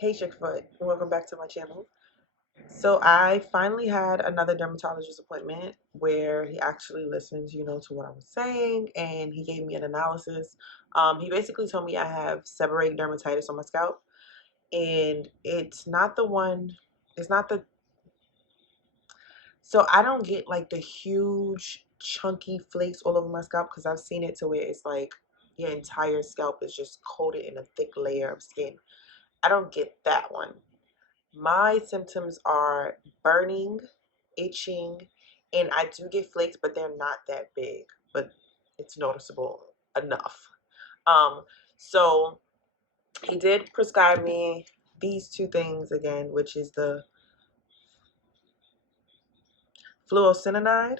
Hey Chickfoot, welcome back to my channel. So I finally had another dermatologist appointment where he actually listens, to what I was saying, and he gave me an analysis. He basically told me I have seborrheic dermatitis on my scalp, and it's not the one. It's not the. So I don't get like the huge chunky flakes all over my scalp because I've seen it to where it's like your entire scalp is just coated in a thick layer of skin. I don't get that one. My symptoms are burning, itching, and I do get flakes, but they're not that big, but it's noticeable enough. Um, so he did prescribe me these two things again, which is the fluocinamide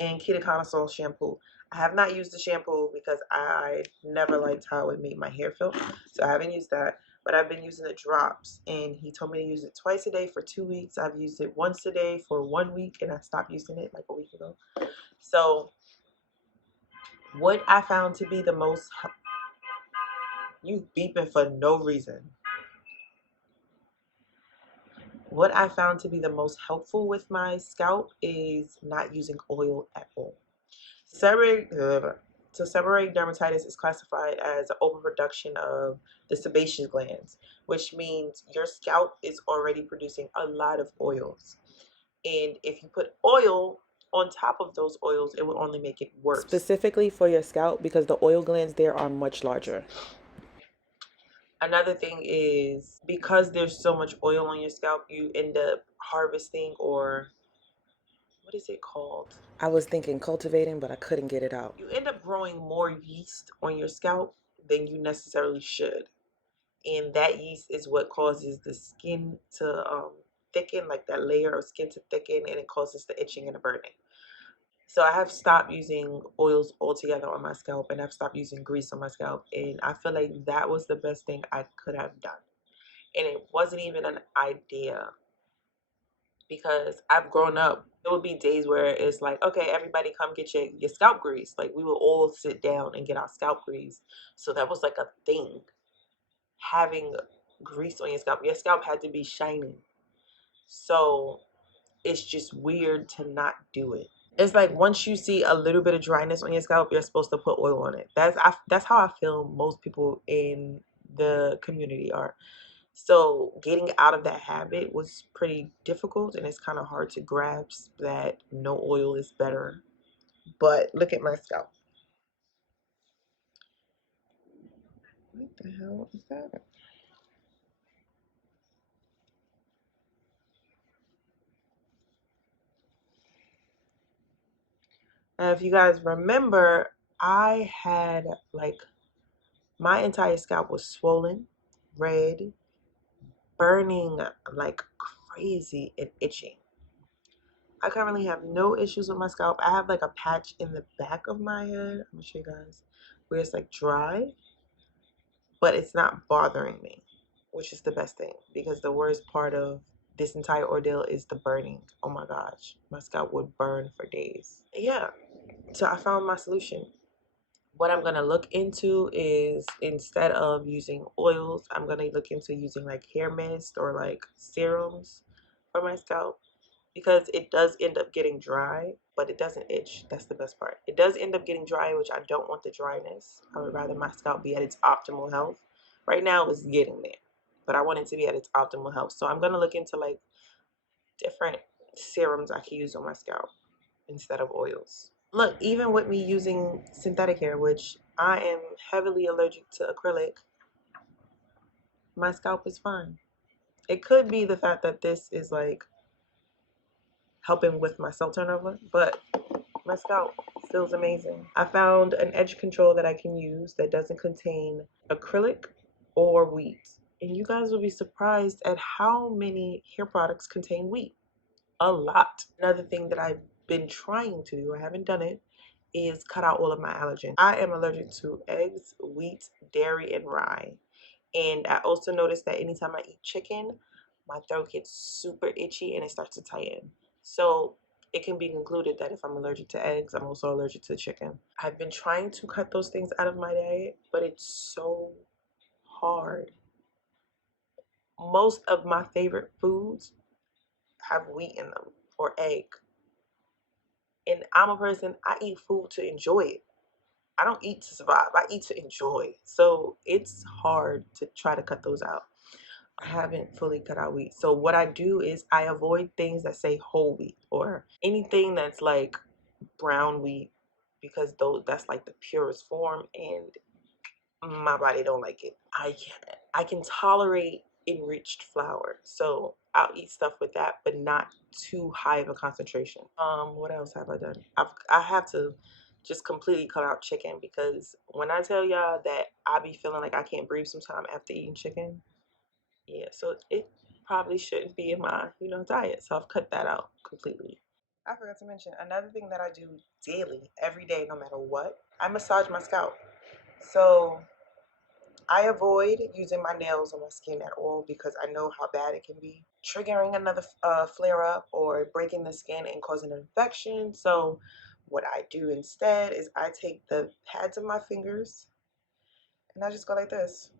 and ketoconazole shampoo. I have not used the shampoo because I never liked how it made my hair feel, so I haven't used that. But I've been using the drops, and he told me to use it twice a day for 2 weeks. I've used it once a day for 1 week, and I stopped using it like a week ago. So what I found to be the most, you beeping for no reason. What I found to be the most helpful with my scalp is not using oil at all. Seborrheic, seborrheic dermatitis is classified as an overproduction of the sebaceous glands, which means your scalp is already producing a lot of oils. And if you put oil on top of those oils, it will only make it worse. Specifically for your scalp because the oil glands there are much larger. Another thing is because there's so much oil on your scalp, you end up harvesting, or what is it called? I was thinking cultivating, but I couldn't get it out. You end up growing more yeast on your scalp than you necessarily should. And that yeast is what causes the skin to thicken, like that layer of skin to thicken, and it causes the itching and the burning. So I have stopped using oils altogether on my scalp, and I've stopped using grease on my scalp, and I feel like that was the best thing I could have done. And it wasn't even an idea because I've grown up. There would be days where it's like, okay, everybody come get your scalp grease. Like we would all sit down and get our scalp grease. So that was like a thing. Having grease on your scalp had to be shiny. So it's just weird to not do it. It's like once you see a little bit of dryness on your scalp, you're supposed to put oil on it. That's how I feel most people in the community are. So getting out of that habit was pretty difficult, and it's kind of hard to grasp that no oil is better. But look at my scalp. What the hell is that? If you guys remember, I had like my entire scalp was swollen, red, burning like crazy, and itching. I currently have no issues with my scalp. I have like a patch in the back of my head. I'm gonna show you guys where it's like dry, but it's not bothering me, which is the best thing because the worst part of this entire ordeal is the burning. Oh my gosh, my scalp would burn for days. Yeah, so I found my solution. What I'm gonna look into is instead of using oils, I'm gonna look into using like hair mist or like serums for my scalp because it does end up getting dry, but it doesn't itch. That's the best part. It does end up getting dry, which I don't want the dryness. I would rather my scalp be at its optimal health. Right now it's getting there, but I want it to be at its optimal health. So I'm gonna look into like different serums I can use on my scalp instead of oils. Look, even with me using synthetic hair, which I am heavily allergic to acrylic, my scalp is fine. It could be the fact that this is like helping with my cell turnover, but my scalp feels amazing. I found an edge control that I can use that doesn't contain acrylic or wheat. And you guys will be surprised at how many hair products contain wheat. A lot. Another thing that I've been trying to do, I haven't done it, is cut out all of my allergens. I am allergic to eggs, wheat, dairy, and rye. And I also noticed that anytime I eat chicken, my throat gets super itchy and it starts to tighten. So it can be concluded that if I'm allergic to eggs, I'm also allergic to chicken. I've been trying to cut those things out of my diet, but it's so hard. most of my favorite foods have wheat in them or egg. And I'm a person, I eat food to enjoy it. I don't eat to survive. I eat to enjoy. So it's hard to try to cut those out. I haven't fully cut out wheat. So what I do is I avoid things that say whole wheat or anything that's like brown wheat because those that's like the purest form and my body don't like it. I can tolerate enriched flour. So I'll eat stuff with that, but not too high of a concentration. What else have I done? I have to just completely cut out chicken because when I tell y'all that I be feeling like I can't breathe sometime after eating chicken, yeah, so it probably shouldn't be in my, diet. So I've cut that out completely. I forgot to mention another thing that I do daily, every day, no matter what. I massage my scalp. So I avoid using my nails on my skin at all because I know how bad it can be, triggering another flare up or breaking the skin and causing an infection. So, what I do instead is I take the pads of my fingers and I just go like this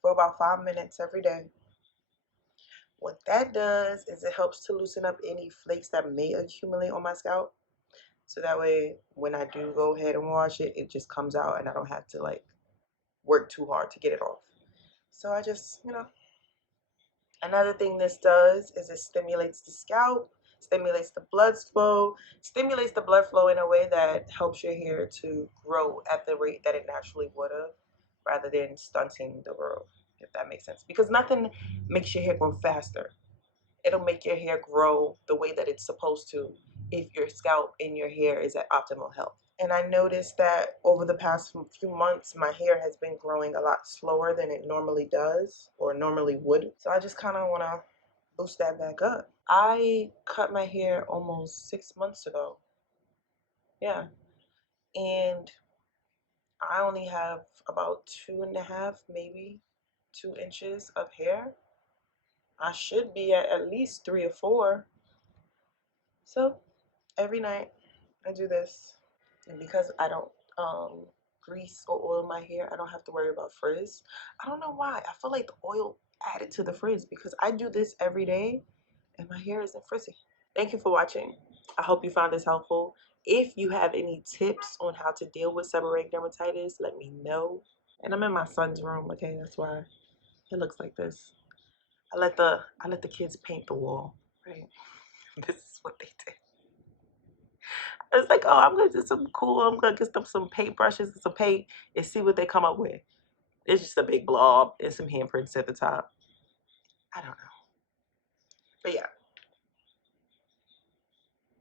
for about 5 minutes every day. What that does is it helps to loosen up any flakes that may accumulate on my scalp. So that way, when I do go ahead and wash it, it just comes out and I don't have to like work too hard to get it off. So I just, another thing this does is it stimulates the scalp, stimulates the blood flow in a way that helps your hair to grow at the rate that it naturally would have, rather than stunting the growth, if that makes sense. Because nothing makes your hair grow faster. It'll make your hair grow the way that it's supposed to if your scalp and your hair is at optimal health. And I noticed that over the past few months, my hair has been growing a lot slower than it normally does or normally would. So I just kind of want to boost that back up. I cut my hair almost 6 months ago. Yeah. And I only have about 2.5, maybe 2 inches of hair. I should be at least 3 or 4. So every night I do this. And because I don't grease or oil my hair, I don't have to worry about frizz. I don't know why. I feel like the oil added to the frizz because I do this every day and my hair isn't frizzy. Thank you for watching. I hope you found this helpful. If you have any tips on how to deal with seborrheic dermatitis, let me know. And I'm in my son's room, okay? That's why it looks like this. I let the kids paint the wall, right? This is what they did. It's like, oh, I'm gonna do something cool. I'm gonna get them some paintbrushes and some paint and see what they come up with. It's just a big blob and some handprints at the top. I don't know. But yeah,